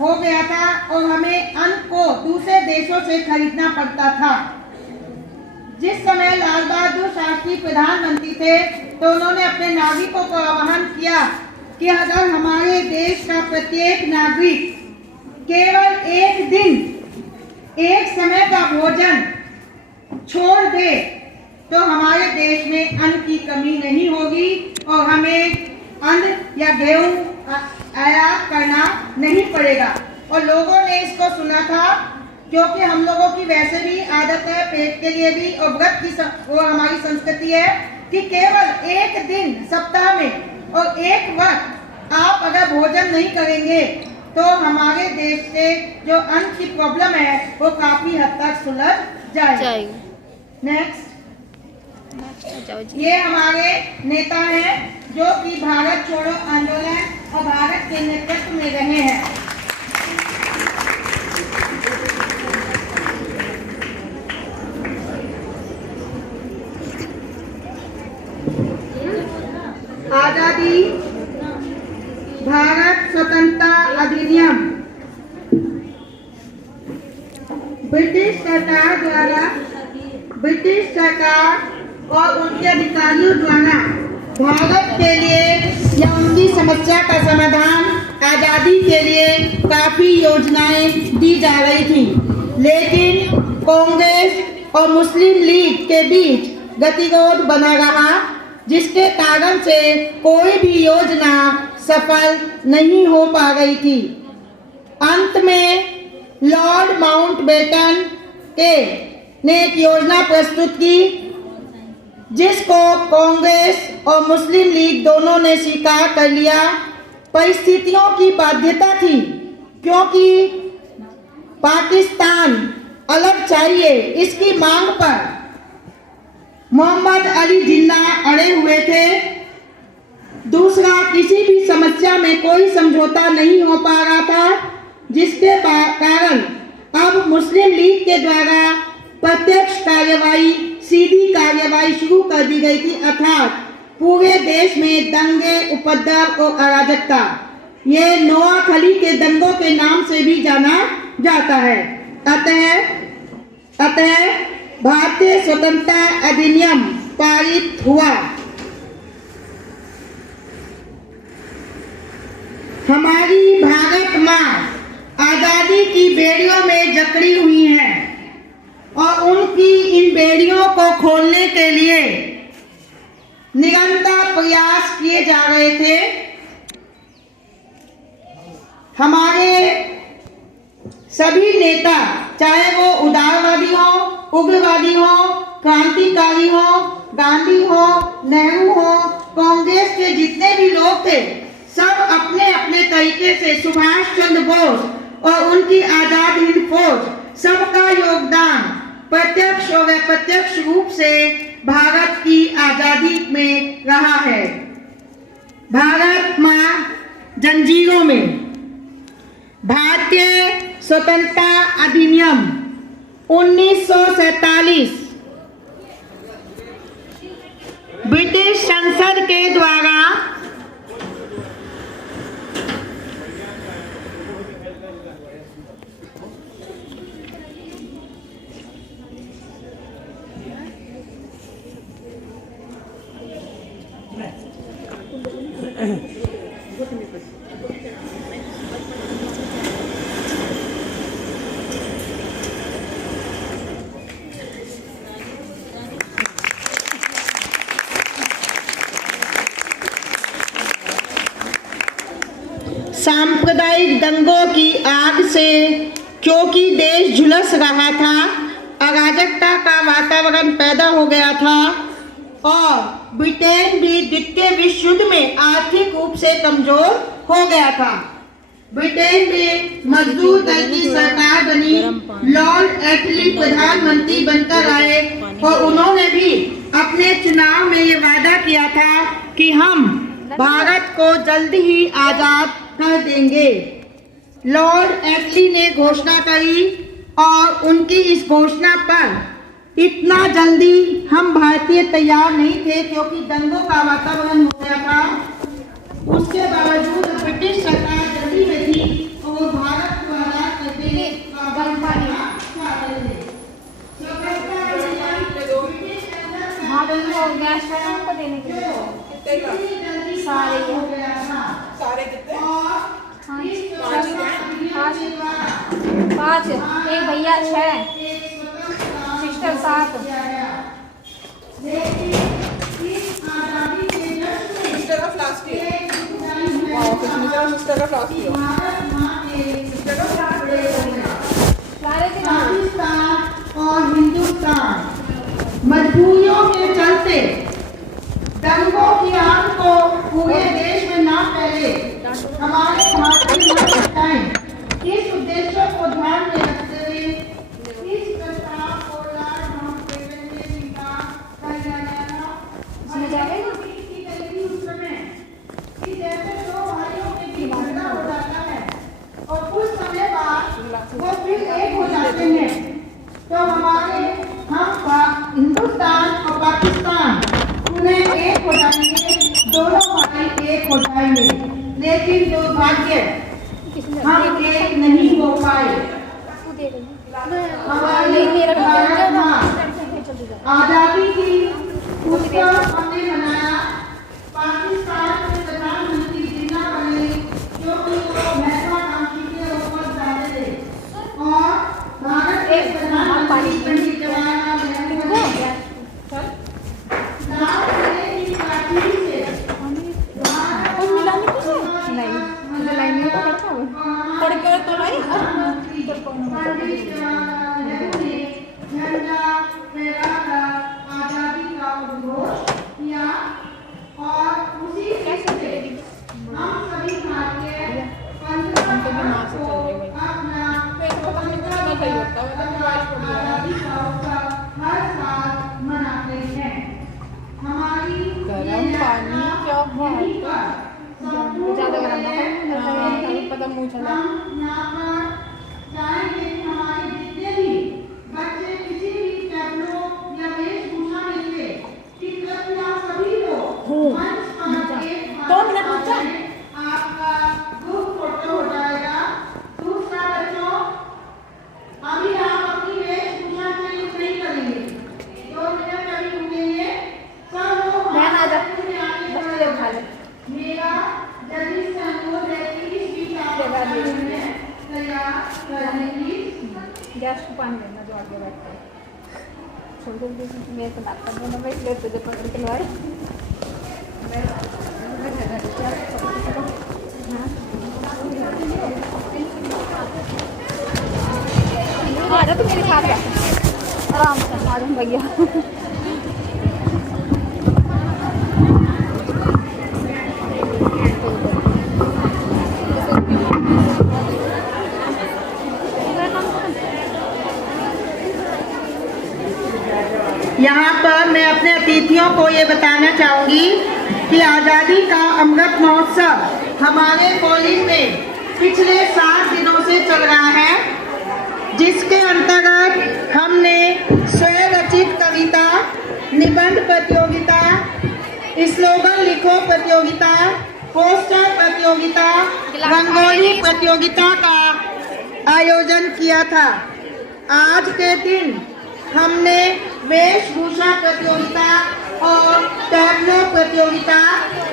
हो गया था और हमें अन्न को दूसरे देशों से खरीदना पड़ता था। जिस समय लाल बहादुर शास्त्री प्रधानमंत्री थे तो उन्होंने अपने नागरिकों को आह्वान किया कि अगर हमारे देश का प्रत्येक नागरिक केवल एक दिन एक समय का भोजन छोड़ दे तो हमारे देश में अन्न की कमी नहीं होगी और हमें अन्न या गेहूं आयात करना नहीं पड़ेगा। और लोगों ने इसको सुना था, क्योंकि हम लोगों की वैसे भी आदत है, पेट के लिए भी और व्रत की वो हमारी संस्कृति है कि केवल एक दिन सप्ताह में और एक वक्त आप अगर भोजन नहीं करेंगे तो हमारे देश से जो अन्न की प्रॉब्लम है वो काफी हद तक सुलझ जाएगी। नेक्स्ट, ये हमारे नेता हैं जो कि भारत छोड़ो आंदोलन और भारत के नेतृत्व में रहे हैं। आजादी भारत स्वतंत्रता अधिनियम ब्रिटिश सरकार और उनके अधिकारियों द्वारा भारत के लिए या उनकी समस्या का समाधान आजादी के लिए काफी योजनाएं दी जा रही थी, लेकिन कांग्रेस और मुस्लिम लीग के बीच गतिरोध बना रहा, जिसके कारण से कोई भी योजना सफल नहीं हो पा रही थी। अंत में लॉर्ड माउंटबेटन ने एक योजना प्रस्तुत की जिसको कांग्रेस और मुस्लिम लीग दोनों ने स्वीकार कर लिया। परिस्थितियों की बाध्यता थी, क्योंकि पाकिस्तान अलग चाहिए, इसकी मांग पर मोहम्मद अली जिन्ना अड़े हुए थे। दूसरा, किसी भी समस्या में कोई समझौता नहीं हो पा रहा था, जिसके कारण अब मुस्लिम लीग के द्वारा प्रत्यक्ष कार्यवाही, सीधी कार्यवाही शुरू कर दी गई थी, अर्थात पूरे देश में दंगे, उपद्रव और अराजकता। ये नोआखली के दंगों के नाम से भी जाना जाता है। अतः भारतीय स्वतंत्रता अधिनियम पारित हुआ। हमारी भारत माँ आजादी की बेड़ियों में जकड़ी हुई हैं और उनकी इन बेड़ियों को खोलने के लिए निरंतर प्रयास किए जा रहे थे। हमारे सभी नेता, चाहे वो उदारवादी हो, उग्रवादी हो, क्रांतिकारी हो, गांधी हो, नेहरू हो, कांग्रेस के जितने भी लोग थे, सब अपने अपने तरीके से सुभाष चंद्र बोस और उनकी आजाद हिंद फौज, सबका योगदान प्रत्यक्ष और अप्रत्यक्ष रूप से भारत की आजादी में रहा है। भारत मां जंजीरों में भारतीय स्वतंत्रता अधिनियम 1947 ब्रिटिश संसद के द्वारा सांप्रदायिक दंगों की आग से, क्योंकि देश झुलस रहा था, अराजकता का वातावरण पैदा हो गया था और ब्रिटेन भी द्वितीय विश्व युद्ध में आर्थिक रूप से कमजोर हो गया था। ब्रिटेन में मजदूर दल की सरकार बनी, लॉर्ड एटली प्रधानमंत्री बनकर आए और उन्होंने भी अपने चुनाव में ये वादा किया था कि हम भारत को जल्द ही आजाद कर देंगे। लॉर्ड एटली ने घोषणा करी और उनकी इस घोषणा पर इतना जल्दी हम भारतीय तैयार नहीं थे, क्योंकि दंगों का वातावरण हो गया था। उसके बावजूद ब्रिटिश सरकार जल्दी में थी और भारत सारे हो गया था। सारे कितने? और इस पाँच, एक भैया 6, सिस्टर 7। लेकिन इस आजादी के जश्न में सिस्टर ऑफ लास्ट ईयर। वाह, sister of last year. Bharat माँ के सारे थे ना। पाकिस्तान और हिंदुस्तान मजबूरियों के चलते दंगों की आग को पूरे देश में ना फैले, हमारे भारतीय टाइम इस उद्देश्य को ध्यान में रखते हुए इस प्रस्ताव को लॉर्ड माउंटबेटन ने स्वीकार कर लिया था। इसमें जाएगा? की गई थी उस समय कि जैसे दो भाइयों के बीच झगड़ा हो जाता है और कुछ समय बाद वो फिर एक हो जाते हैं, तो हमारे हिंदुस्तान और पाकिस्तान उन्हें एक हो जाएंगे, दोनों भाई एक हो जाएंगे। लेकिन दुर्भाग्य हम एक नहीं हो पाए। हमारी भारत माँ आजादी की उत्सव हमने मनाया। पाकिस्तान के प्रधानमंत्री जिन्ना बने, जो कि महत्वाकांक्षी के ऊपर जाते थे, और भारत के प्रधानमंत्री पंडित जवाहरलाल नेहरू आजादी का उद्घोष किया, और उसी हम सभी भारतीय 15 मार्च को अपना आजादी का उत्सव हर साल मनाते हैं। हमारी गरम पानी क्या बात ज़्यादा गरम ना पता मुँह चला। हम यहाँ पर चाहेंगे कि हमारे जितने भी बच्चे किसी भी कैमरों या वेशभूषा में थे, कि कृपया सभी लोग मंच पर एक बार 2 मिनट रुक जा। आपका ग्रुप फोटो हो जाएगा। दूसरा बच्चों, अभी आप अपनी वेशभूषा चेंज नहीं करेंगे, 2 मिनट अभी रुकेंगे। सब लोग मेरा जल्दी से अनुरोध है कि इस बीच आप तैयार करने की। गैस को पानी देना जो आगे बैठता है। छोड़ दो, मेरे को बात कर देना, मैं इसलिए तुझे पकड़ के लवाए। आ जा, तू मेरे साथ बैठ आराम से। आ जाऊँ भैया। यहाँ पर मैं अपने अतिथियों को ये बताना चाहूँगी कि आज़ादी का अमृत महोत्सव हमारे कॉलेज में पिछले 7 दिनों से चल रहा है, जिसके अंतर्गत हमने स्वयं रचित कविता, निबंध प्रतियोगिता, स्लोगन लिखो प्रतियोगिता, पोस्टर प्रतियोगिता, रंगोली प्रतियोगिता का आयोजन किया था। आज के दिन हमने वेशभूषा प्रतियोगिता और टैबलो प्रतियोगिता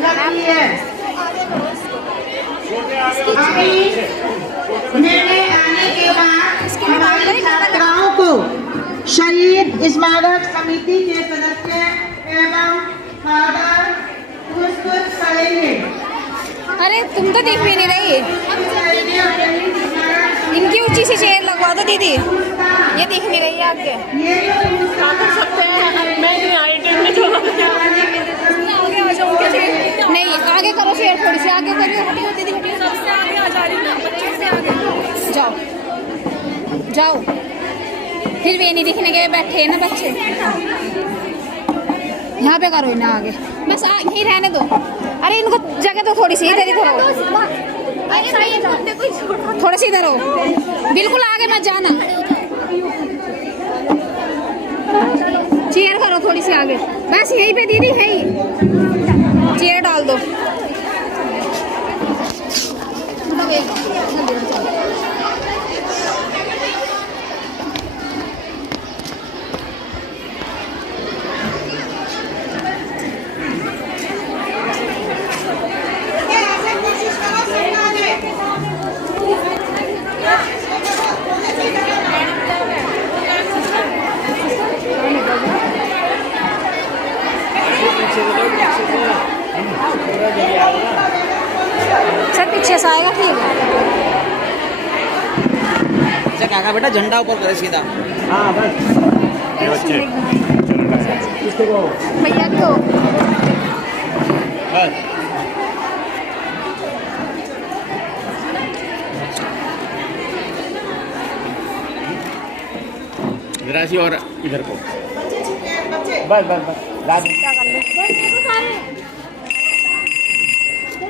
रखी है। अभी मेरे आने के बाद हमारी छात्राओं को शहीद स्मारक समिति के सदस्य एवं फादर पुरस्कृत करेंगे। अरे तुम तो दिख भी नहीं रही। इनकी ऊंची सी चेयर लगवा दो दीदी, ये दिख नहीं रही है आपके। नहीं, आगे करो चेयर, थोड़ी सी आगे करिए। दीदी सबसे आगे आ जा रही है, बच्चे से आगे जाओ जाओ। फिर भी नहीं दिखने के बैठे हैं ना बच्चे। यहाँ पे करो ना आगे, बस यहीं रहने दो। अरे इनको जगह तो थोड़ी सी इधर ही करो, थोड़ा सी इधर हो, बिल्कुल आगे मत जाना। चेयर करो थोड़ी सी आगे, बस यहीं पे दीदी है ही, चेयर डाल दो। सर पीछे से आएगा ठीक है। अच्छा काका बेटा झंडा ऊपर करे सीधा। हाँ बस ये बच्चे भैया को बस जरा सी और इधर को बच्चे बस बस बस राज